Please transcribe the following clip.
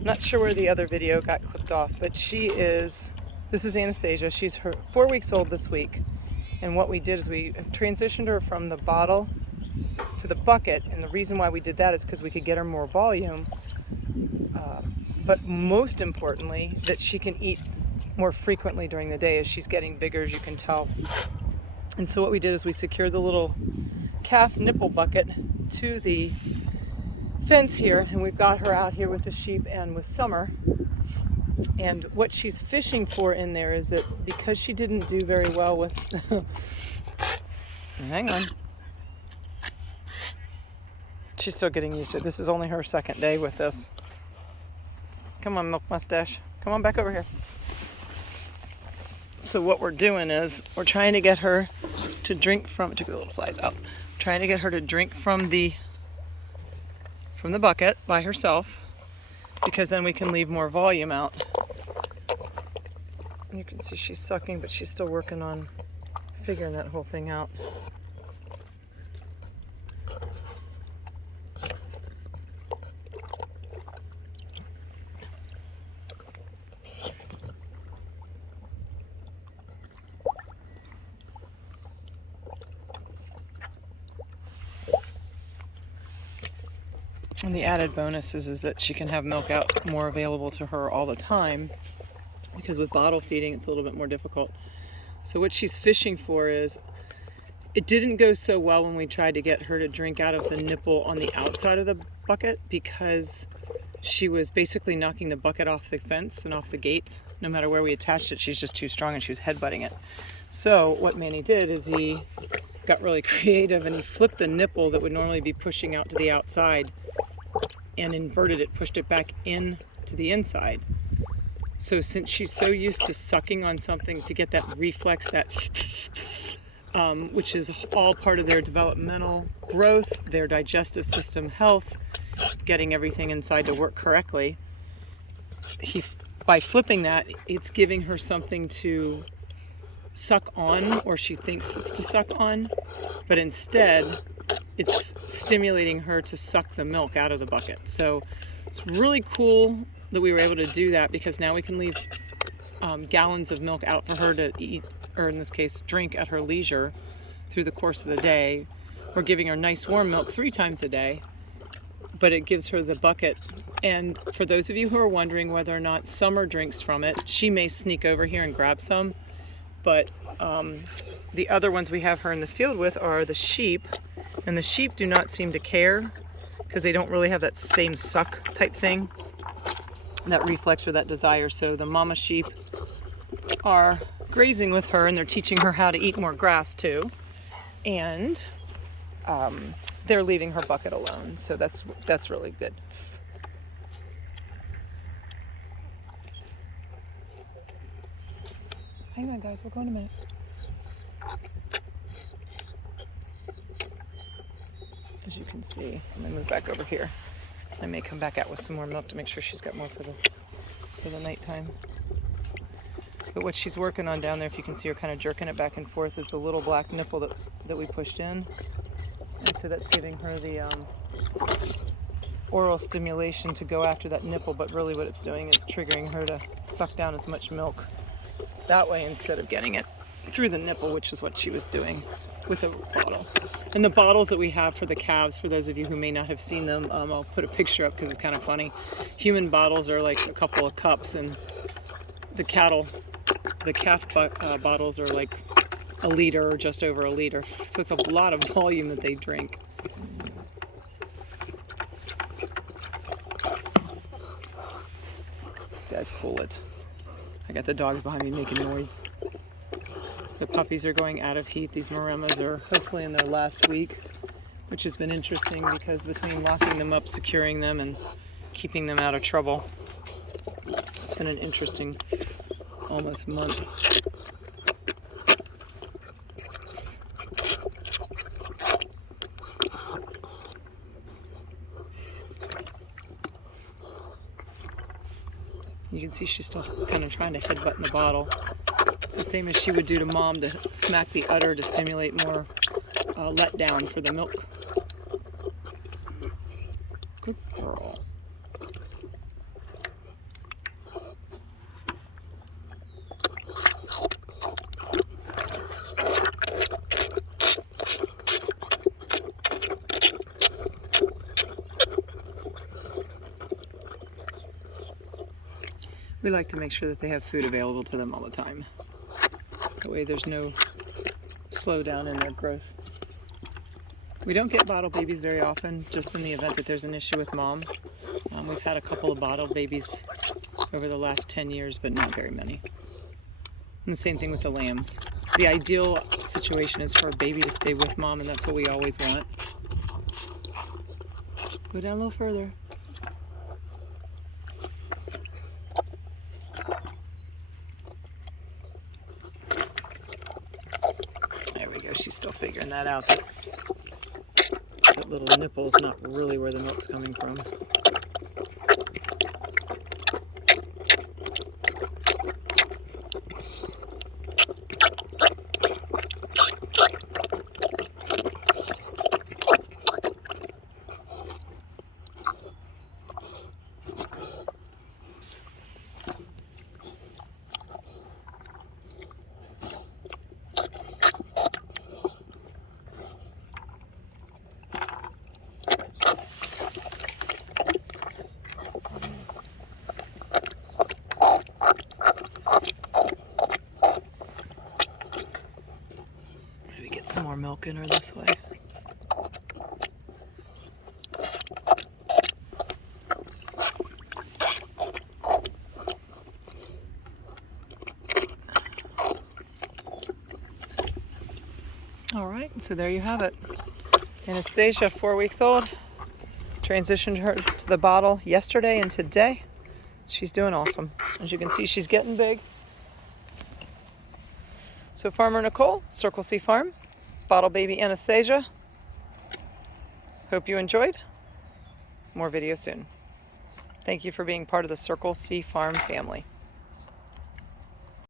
I'm not sure where the other video got clipped off, but this is Anastasia. She's 4 weeks old this week. And what we did is we transitioned her from the bottle to the bucket. And the reason why we did that is because we could get her more volume. But most importantly, that she can eat more frequently during the day as she's getting bigger, as you can tell. And so what we did is we secured the little calf nipple bucket to the fence here, and we've got her out here with the sheep and with Summer. And what she's fishing for in there is that because she didn't do very well with hang on, she's still getting used to it. This is only her second day with this. Come on, Milk Mustache, come on back over here. So what we're doing is we're trying to get her to drink from, took the little flies out, trying to get her to drink from the bucket by herself, because then we can leave more volume out. You can see she's sucking, but she's still working on figuring that whole thing out. And the added bonus is that she can have milk out more available to her all the time, because with bottle feeding it's a little bit more difficult. So what she's fishing for is, it didn't go so well when we tried to get her to drink out of the nipple on the outside of the bucket, because she was basically knocking the bucket off the fence and off the gate. No matter where we attached it, she's just too strong and she was headbutting it. So what Manny did is he got really creative and he flipped the nipple that would normally be pushing out to the outside and inverted it, pushed it back in to the inside. So since she's so used to sucking on something to get that reflex, that which is all part of their developmental growth, their digestive system health, getting everything inside to work correctly, by flipping that, it's giving her something to suck on, or she thinks it's to suck on, but instead it's stimulating her to suck the milk out of the bucket. So it's really cool that we were able to do that, because now we can leave gallons of milk out for her to eat, or in this case, drink at her leisure through the course of the day. We're giving her nice warm milk 3 times a day, but it gives her the bucket. And for those of you who are wondering whether or not Summer drinks from it, she may sneak over here and grab some, but the other ones we have her in the field with are the sheep, and the sheep do not seem to care, because they don't really have that same suck type thing, that reflex or that desire. So the mama sheep are grazing with her, and they're teaching her how to eat more grass too, and they're leaving her bucket alone. So that's really good. Hang on, guys, we'll go in a minute. As you can see, I'm gonna move back over here. I may come back out with some more milk to make sure she's got more for the nighttime. But what she's working on down there, if you can see her kind of jerking it back and forth, is the little black nipple that we pushed in. And so that's giving her the oral stimulation to go after that nipple, but really what it's doing is triggering her to suck down as much milk that way instead of getting it through the nipple, which is what she was doing with the bottle. And the bottles that we have for the calves, for those of you who may not have seen them, I'll put a picture up because it's kind of funny. Human bottles are like a couple of cups, and the calf bottles are like a liter or just over a liter. So it's a lot of volume that they drink. You guys cool it. I got the dogs behind me making noise. The puppies are going out of heat. These Maremas are hopefully in their last week, which has been interesting because between locking them up, securing them, and keeping them out of trouble, it's been an interesting almost month. You can see she's still kind of trying to headbutt in the bottle. It's the same as she would do to mom, to smack the udder to stimulate more letdown for the milk. Good girl. We like to make sure that they have food available to them all the time. That way there's no slowdown in their growth. We don't get bottle babies very often, just in the event that there's an issue with mom. We've had a couple of bottle babies over the last 10 years, but not very many. And the same thing with the lambs. The ideal situation is for a baby to stay with mom, and that's what we always want. Go down a little further. There we go. She's still figuring that out. That little nipple is not really where the milk's coming from. Some more milk in her this way. All right, so there you have it. Anastasia, 4 weeks old. Transitioned her to the bottle yesterday and today. She's doing awesome. As you can see, she's getting big. So Farmer Nicole, Circle C Farm. Bottle baby Anastasia. Hope you enjoyed. More videos soon. Thank you for being part of the Circle C Farm family.